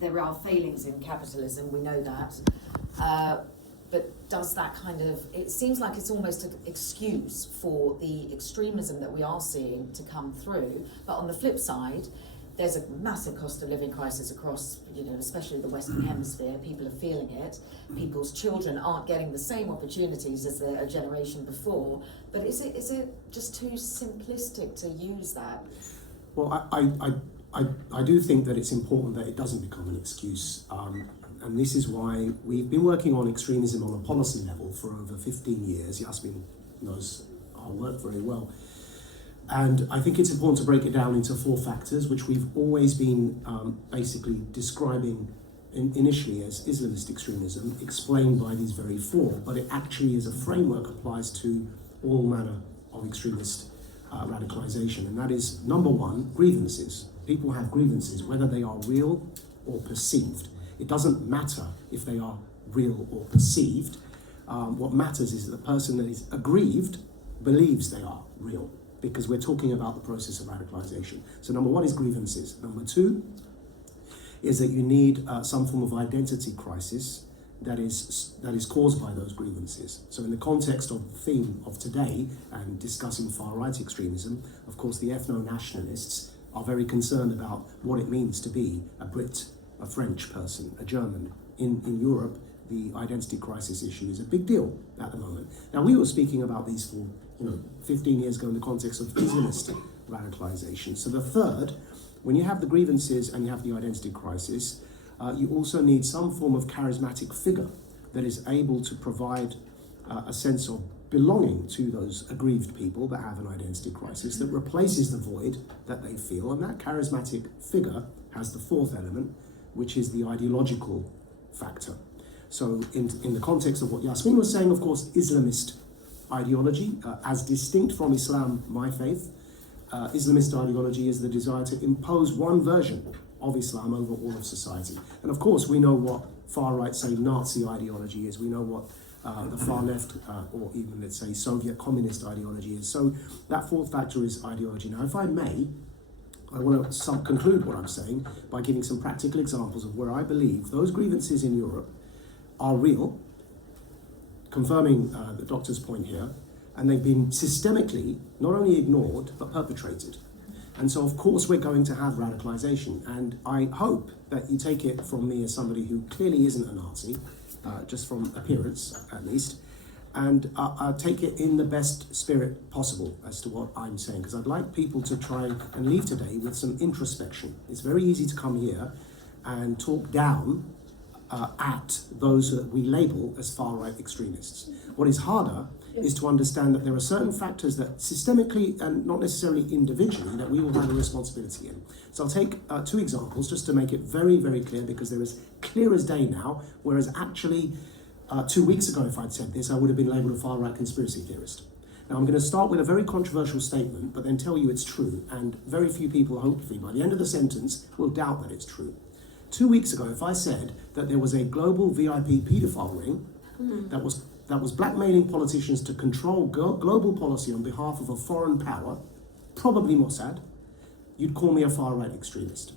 there are failings in capitalism, we know that. But does that kind of, it seems like it's almost an excuse for the extremism that we are seeing to come through. But on the flip side, there's a massive cost of living crisis across, especially the Western Hemisphere. People are feeling it. People's children aren't getting the same opportunities as a generation before. But is it just too simplistic to use that? Well, I do think that it's important that it doesn't become an excuse. And this is why we've been working on extremism on a policy level for over 15 years. Yasmin knows our work very well. And I think it's important to break it down into 4 factors, which we've always been basically describing initially as Islamist extremism, explained by these very 4. But it actually, as a framework, applies to all manner of extremist radicalization. And that is, number 1, grievances. People have grievances, whether they are real or perceived. It doesn't matter if they are real or perceived. What matters is that the person that is aggrieved believes they are real, because we're talking about the process of radicalization. So number 1 is grievances. Number 2 is that you need some form of identity crisis that is caused by those grievances. So in the context of the theme of today and discussing far-right extremism, of course the ethno-nationalists are very concerned about what it means to be a Brit, a French person, a German. In Europe, the identity crisis issue is a big deal at the moment. Now, we were speaking about these for 15 years ago in the context of Islamist radicalization. So the third, when you have the grievances and you have the identity crisis, you also need some form of charismatic figure that is able to provide a sense of belonging to those aggrieved people that have an identity crisis, that replaces the void that they feel. And that charismatic figure has the 4th element, which is the ideological factor. So in the context of what Yasmin was saying, of course, Islamist ideology, as distinct from Islam, my faith, Islamist ideology is the desire to impose one version of Islam over all of society. And of course, we know what far-right, say, Nazi ideology is. We know what the far left, or even, let's say, Soviet communist ideology is. So that 4th factor is ideology. Now, if I may, I want to conclude what I'm saying by giving some practical examples of where I believe those grievances in Europe are real, confirming the doctor's point here, and they've been systemically not only ignored, but perpetrated. And so, of course, we're going to have radicalization. And I hope that you take it from me as somebody who clearly isn't a Nazi, just from appearance at least, and take it in the best spirit possible as to what I'm saying, because I'd like people to try and leave today with some introspection. It's very easy to come here and talk down at those that we label as far-right extremists. What is harder is to understand that there are certain factors that systemically and not necessarily individually that we will have a responsibility in. So I'll take 2 examples just to make it very, very clear, because they're as clear as day now, whereas actually 2 weeks ago, if I'd said this, I would have been labelled a far-right conspiracy theorist. Now, I'm going to start with a very controversial statement, but then tell you it's true, and very few people, hopefully, by the end of the sentence, will doubt that it's true. 2 weeks ago, if I said that there was a global VIP paedophile ring that was blackmailing politicians to control global policy on behalf of a foreign power, probably Mossad, you'd call me a far-right extremist.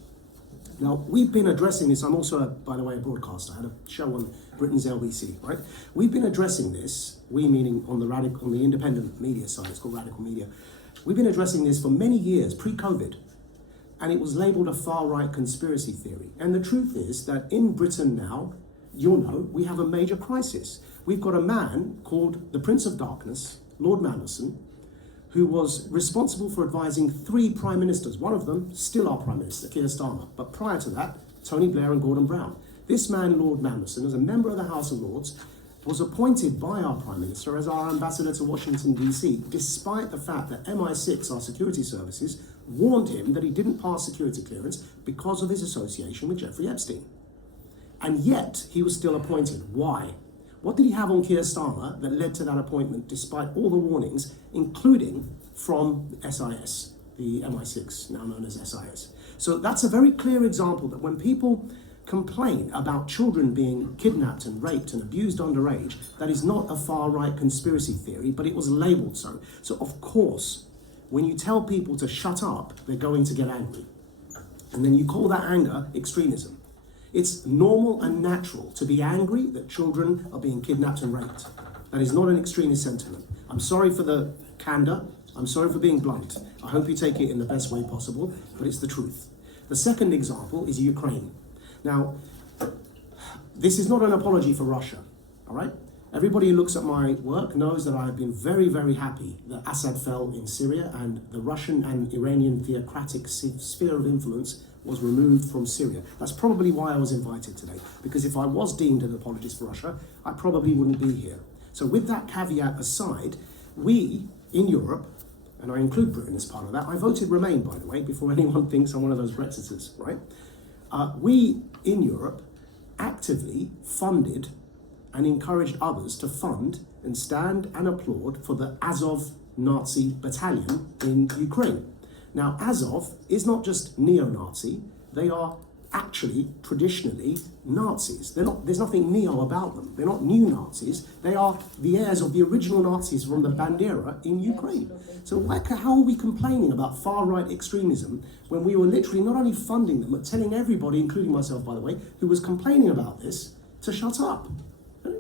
Now, we've been addressing this. I'm also, by the way, a broadcaster. I had a show on Britain's LBC, right? We've been addressing this, we meaning on the independent media side, it's called Radical Media. We've been addressing this for many years, pre-COVID, and it was labelled a far-right conspiracy theory. And the truth is that in Britain now, you'll know, we have a major crisis. We've got a man called the Prince of Darkness, Lord Mandelson, who was responsible for advising 3 prime ministers. One of them, still our prime minister, Keir Starmer. But prior to that, Tony Blair and Gordon Brown. This man, Lord Mandelson, as a member of the House of Lords, was appointed by our prime minister as our ambassador to Washington, D.C., despite the fact that MI6, our security services, warned him that he didn't pass security clearance because of his association with Jeffrey Epstein. And yet, he was still appointed. Why? What did he have on Keir Starmer that led to that appointment, despite all the warnings, including from SIS, the MI6, now known as SIS? So that's a very clear example that when people complain about children being kidnapped and raped and abused underage, that is not a far-right conspiracy theory, but it was labelled so. So of course, when you tell people to shut up, they're going to get angry. And then you call that anger extremism. It's normal and natural to be angry that children are being kidnapped and raped. That is not an extremist sentiment. I'm sorry for the candor. I'm sorry for being blunt. I hope you take it in the best way possible, but it's the truth. The second example is Ukraine. Now, this is not an apology for Russia, all right? Everybody who looks at my work knows that I have been very, very happy that Assad fell in Syria and the Russian and Iranian theocratic sphere of influence was removed from Syria. That's probably why I was invited today, because if I was deemed an apologist for Russia, I probably wouldn't be here. So with that caveat aside, we in Europe, and I include Britain as part of that, I voted Remain, by the way, before anyone thinks I'm one of those Brexiters, right? We in Europe actively funded and encouraged others to fund and stand and applaud for the Azov Nazi battalion in Ukraine. Now, Azov is not just neo-Nazi, they are actually traditionally Nazis. There's nothing neo about them. They're not new Nazis. They are the heirs of the original Nazis from the Bandera in Ukraine. So how are we complaining about far-right extremism when we were literally not only funding them, but telling everybody, including myself, by the way, who was complaining about this, to shut up?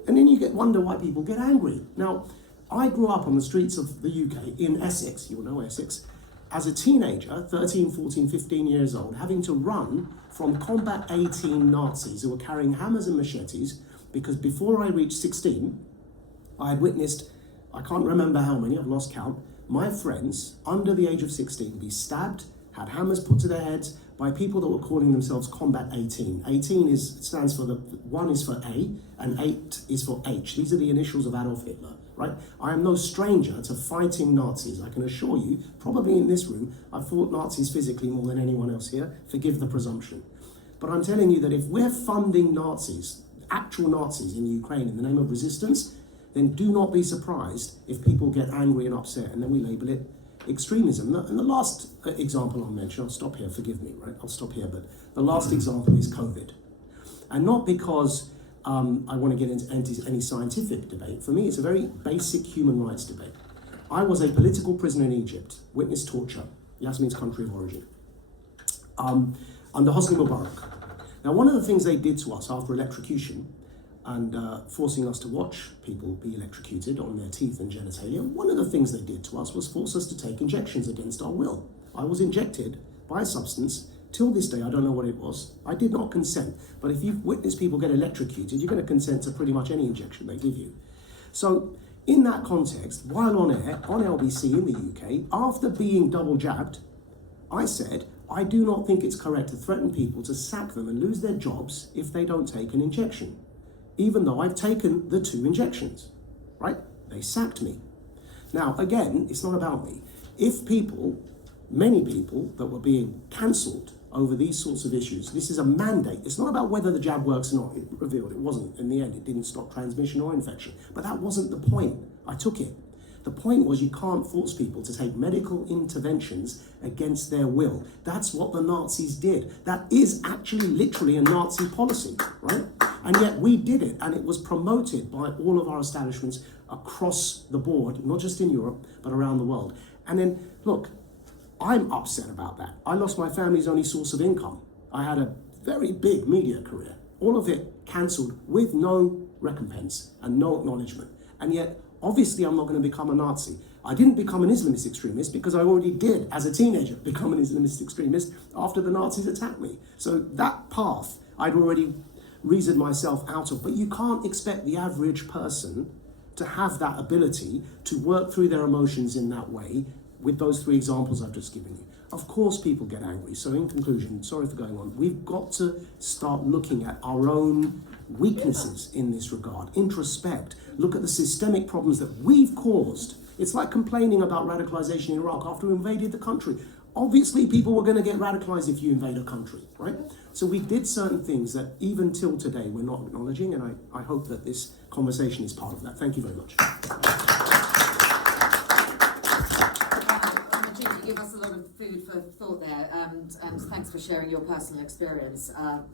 And then you wonder why people get angry. Now, I grew up on the streets of the UK in Essex, you'll know Essex, as a teenager, 13, 14, 15 years old, having to run from combat 18 Nazis who were carrying hammers and machetes, because before I reached 16, I had witnessed, I can't remember how many, I've lost count, my friends under the age of 16 be stabbed, had hammers put to their heads by people that were calling themselves Combat 18. 18 stands for, 1 is for A, and 8 is for H. These are the initials of Adolf Hitler, right? I am no stranger to fighting Nazis. I can assure you, probably in this room, I've fought Nazis physically more than anyone else here. Forgive the presumption. But I'm telling you that if we're funding Nazis, actual Nazis in Ukraine in the name of resistance, then do not be surprised if people get angry and upset, and then we label it extremism. And the last example I'll mention, I'll stop here, forgive me, right? I'll stop here, but the last example is COVID. And not because I want to get into any scientific debate. For me, it's a very basic human rights debate. I was a political prisoner in Egypt, witnessed torture, Yasmin's country of origin, under Hosni Mubarak. Now, one of the things they did to us after electrocution and forcing us to watch people be electrocuted on their teeth and genitalia, one of the things they did to us was force us to take injections against our will. I was injected by a substance. Till this day, I don't know what it was. I did not consent. But if you've witnessed people get electrocuted, you're going to consent to pretty much any injection they give you. So in that context, while on air, on LBC in the UK, after being double jabbed, I said, I do not think it's correct to threaten people to sack them and lose their jobs if they don't take an injection, even though I've taken the 2 injections, right? They sacked me. Now, again, it's not about me. If people, many people that were being cancelled over these sorts of issues, this is a mandate. It's not about whether the jab works or not. It revealed it wasn't. In the end, it didn't stop transmission or infection. But that wasn't the point. I took it. The point was you can't force people to take medical interventions against their will. That's what the Nazis did. That is actually literally a Nazi policy, right? And yet we did it, and it was promoted by all of our establishments across the board, not just in Europe, but around the world. And then, look, I'm upset about that. I lost my family's only source of income. I had a very big media career. All of it cancelled with no recompense and no acknowledgement. And yet, obviously, I'm not going to become a Nazi. I didn't become an Islamist extremist because I already did, as a teenager, become an Islamist extremist after the Nazis attacked me. So that path I'd already reasoned myself out of. But you can't expect the average person to have that ability to work through their emotions in that way with those 3 examples I've just given you. Of course people get angry. So in conclusion, sorry for going on, we've got to start looking at our own weaknesses in this regard. Introspect. Look at the systemic problems that we've caused. It's like complaining about radicalization in Iraq after we invaded the country. Obviously people were going to get radicalized if you invade a country, right? So we did certain things that even till today we're not acknowledging, and I hope that this conversation is part of that. Thank you very much. You give us a lot of food for thought there, and thanks for sharing your personal experience. Wow.